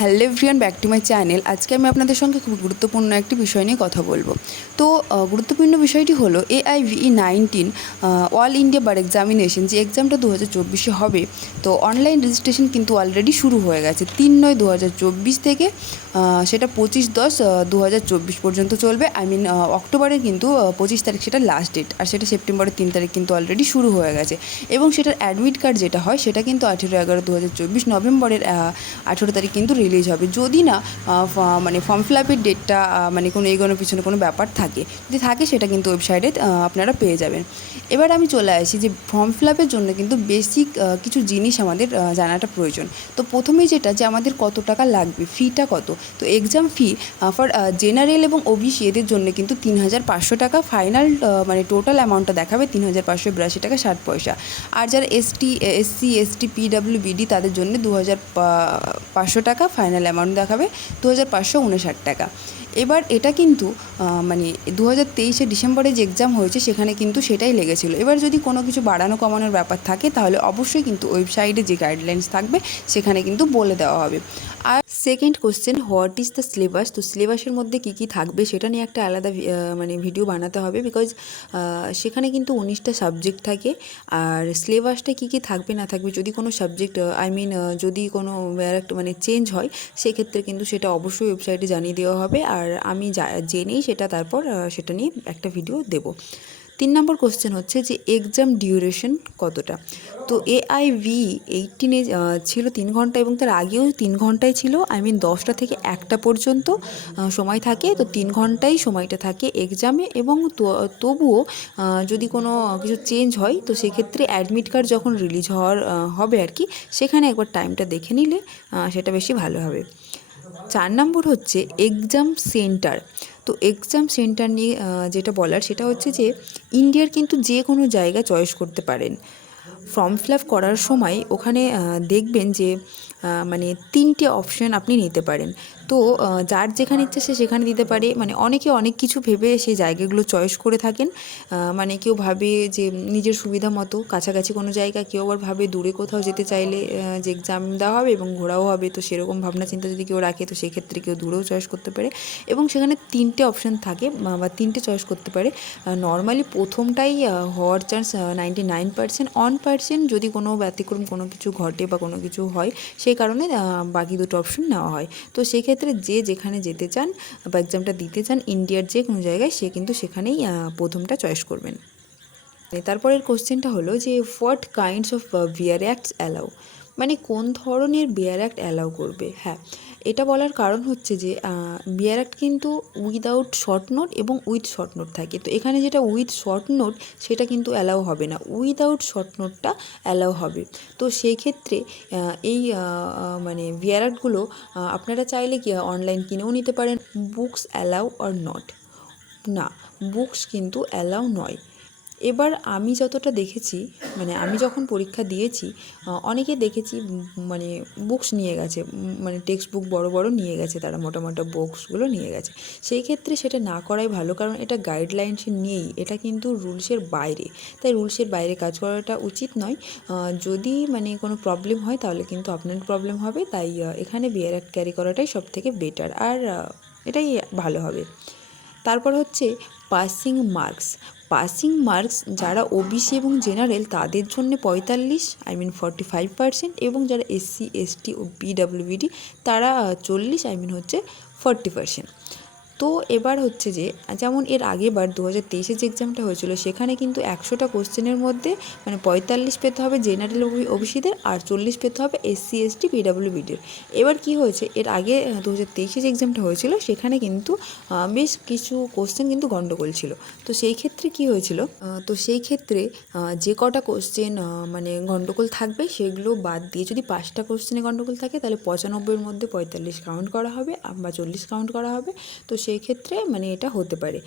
Hello everyone, back to my channel. আজকে আমি আপনাদের সঙ্গে খুব গুরুত্বপূর্ণ একটি বিষয় নিয়ে কথা বলবো। তো গুরুত্বপূর্ণ বিষয়টি হলো AIVE-19 অল ইন্ডিয়া বার এক্সামিনেশন, যে এক্সামটা 2024-এ হবে। তো অনলাইন রেজিস্ট্রেশন কিন্তু অলরেডি শুরু হয়ে গেছে 3/9/2024 থেকে। সেটা 25/10/2024 পর্যন্ত চলবে। অক্টোবরের কিন্তু 25 তারিখ সেটা লাস্ট ডেট, আর সেটা সেপ্টেম্বরের 3 তারিখ কিন্তু অলরেডি শুরু হয়ে গেছে। এবং সেটার অ্যাডমিট কার্ড যেটা হয় সেটা কিন্তু 18/11/2024 নভেম্বরের 18 তারিখ কিন্তু রিলিজ হবে, যদি না ফর্ম ফিল আপের ডেটটা কোনো এগোনোর পিছনে কোনো ব্যাপার থাকে। যদি থাকে সেটা কিন্তু ওয়েবসাইটে আপনারা পেয়ে যাবেন। এবার আমি চলে আসি যে ফর্ম ফিল আপের জন্য কিন্তু বেসিক কিছু জিনিস আমাদের জানাটা প্রয়োজন। তো প্রথমেই যেটা, যে আমাদের কত টাকা লাগবে, ফিটা কত। তো এক্সাম ফি ফর জেনারেল এবং ওবিসি এদের জন্য কিন্তু 3,500 টাকা। ফাইনাল টোটাল অ্যামাউন্টটা দেখাবে 3,582 টাকা 60 পয়সা। আর যারা SC ST PWBD তাদের জন্য 2,500 টাকা ফাইনাল অ্যামাউন্ট দেখাবে 2,559 টাকা। এবার এটা কিন্তু 2023 ডিসেম্বরে যে এক্সাম হয়েছে সেখানে কিন্তু সেটাই লেগেছিল। এবার যদি কোনো কিছু বাড়ানো কমানোর ব্যাপার থাকে তাহলে অবশ্যই কিন্তু ওয়েবসাইটে যে গাইডলাইন্স থাকবে সেখানে কিন্তু বলে দেওয়া হবে। আর second question, what is the syllabus. তো সিলেবাসের মধ্যে কী কী থাকবে সেটা নিয়ে একটা আলাদা ভিডিও বানাতে হবে, বিকজ সেখানে কিন্তু 19টা সাবজেক্ট থাকে। আর সিলেবাসটা কী কী থাকবে না থাকবে, যদি কোনো সাবজেক্ট যদি কোনো চেঞ্জ হয় সেক্ষেত্রে কিন্তু সেটা অবশ্যই ওয়েবসাইটে জানিয়ে দেওয়া হবে। আর আমি জেনেই সেটা তারপর সেটা নিয়ে একটা ভিডিও দেব। 3 নম্বর কোশ্চেন হচ্ছে যে এক্সাম ডিউরেশন কতটা। তো AIVE-18 ছিল 3 ঘন্টা, এবং তার আগেও 3 ঘন্টায় ছিল। 10টা থেকে 1টা পর্যন্ত সময় থাকে। তো 3 ঘন্টাই সময়টা থাকে এক্সামে। এবং তবুও যদি কোনো কিছু চেঞ্জ হয় তো সেক্ষেত্রে অ্যাডমিট কার্ড যখন রিলিজ হবে আর কি, সেখানে একবার টাইমটা দেখে নিলে সেটা বেশি ভালো হবে। 4 নম্বর হচ্ছে এক্সাম সেন্টার। তো এক্সাম সেন্টার নিয়ে যেটা বলার সেটা হচ্ছে যে ইন্ডিয়ার কিন্তু যে কোনো জায়গা চয়েস করতে পারেন। ফর্ম ফিল আপ করার সময় ওখানে দেখবেন যে 3টে অপশান আপনি নিতে পারেন। তো যার যেখানে ইচ্ছে সে সেখানে দিতে পারে। অনেকে অনেক কিছু ভেবে সেই জায়গাগুলো চয়েস করে থাকেন। কেউ ভাবে যে নিজের সুবিধা মতো কাছাকাছি কোনো জায়গা, কেউ আবার ভাবে দূরে কোথাও যেতে চাইলে যে এক্সাম দেওয়া হবে এবং ঘোরাও হবে। তো সেরকম ভাবনা চিন্তা যদি কেউ রাখে তো সেক্ষেত্রে কেউ দূরেও চয়েস করতে পারে। এবং সেখানে 3টে অপশান থাকে বা 3টে চয়েস করতে পারে। নর্মালি প্রথমটাই হওয়ার চান্স 99%। 1% যদি কোনো ব্যতিক্রম কোনো কিছু ঘটে বা কোনো কিছু হয় সেই কারণে বাকি দুটো অপশন নেওয়া হয়। তো সেক্ষেত্রে যে যেখানে যেতে চান বা এক্সামটা দিতে চান ইন্ডিয়ার যে কোনো জায়গায়, সে কিন্তু সেখানেই প্রথমটা চয়েস করবেন। তারপরের কোশ্চেনটা হলো যে what kinds of beer acts allow, কোন ধরনের বিয়ার অ্যাক্ট অ্যালাউ করবে। হ্যাঁ, এটা বলার কারণ হচ্ছে যে বিয়ার অ্যাক্ট কিন্তু উইদাউট শর্ট নোট এবং উইথ শর্ট নোট থাকে। তো এখানে যেটা উইথ শর্ট নোট সেটা কিন্তু অ্যালাউ হবে না, উইদাউট শর্ট নোটটা অ্যালাউ হবে। তো সেই ক্ষেত্রে এই বিয়ার অ্যাক্টগুলো আপনারা চাইলে কি অনলাইন কিনেও নিতে পারেন। বুকস অ্যালাউ অর নট, না, বুকস কিন্তু অ্যালাউ নয়। এবার আমি যতটা দেখেছি, আমি যখন পরীক্ষা দিয়েছি অনেকে দেখেছি বুকস নিয়ে গেছে, টেক্সট বুক বড় বড় নিয়ে গেছে, তারা মোটা মোটা বুকসগুলো নিয়ে গেছে। সেই ক্ষেত্রে সেটা না করাই ভালো, কারণ এটা গাইডলাইন্সে নেই, এটা কিন্তু রুলসের বাইরে। তাই রুলসের বাইরে কাজ করাটা উচিত নয়। যদি কোনো প্রবলেম হয় তাহলে কিন্তু আপনার প্রবলেম হবে। তাই এখানে বিয়ার অ্যাক্ট ক্যারি করাটাই সবথেকে বেটার, আর এটাই ভালো হবে। তারপর হচ্ছে পাসিং মার্কস। পাসিং মার্কস যারা ওবিসি এবং জেনারেল তাদের জন্য 45% এবং যারা SC ST ও PWBD তারা 40 40%। তো এবার হচ্ছে যে যেমন এর আগেবার 2023 যে এক্সামটা হয়েছিল সেখানে কিন্তু 100টা কোশ্চেনের মধ্যে 45 পেতে হবে জেনারেল ওবিসিদের, আর 40 পেতে হবে SC ST PWBDর। এবার কি হয়েছে, এর আগে 2023 যে এক্সামটা হয়েছিল সেখানে কিন্তু বেশ কিছু কোশ্চেন কিন্তু গন্ডগোল ছিল। তো সেই ক্ষেত্রে কি হয়েছিল, সেই ক্ষেত্রে যে কটা কোশ্চেন গন্ডগোল থাকবে সেগুলো বাদ দিয়ে যদি 5টা কোশ্চেনে গন্ডগোল থাকে তাহলে 95-এর মধ্যে 45 কাউন্ট করা হবে বা 40 কাউন্ট করা হবে। তো সেই ক্ষেত্রে এটা হতে পারে।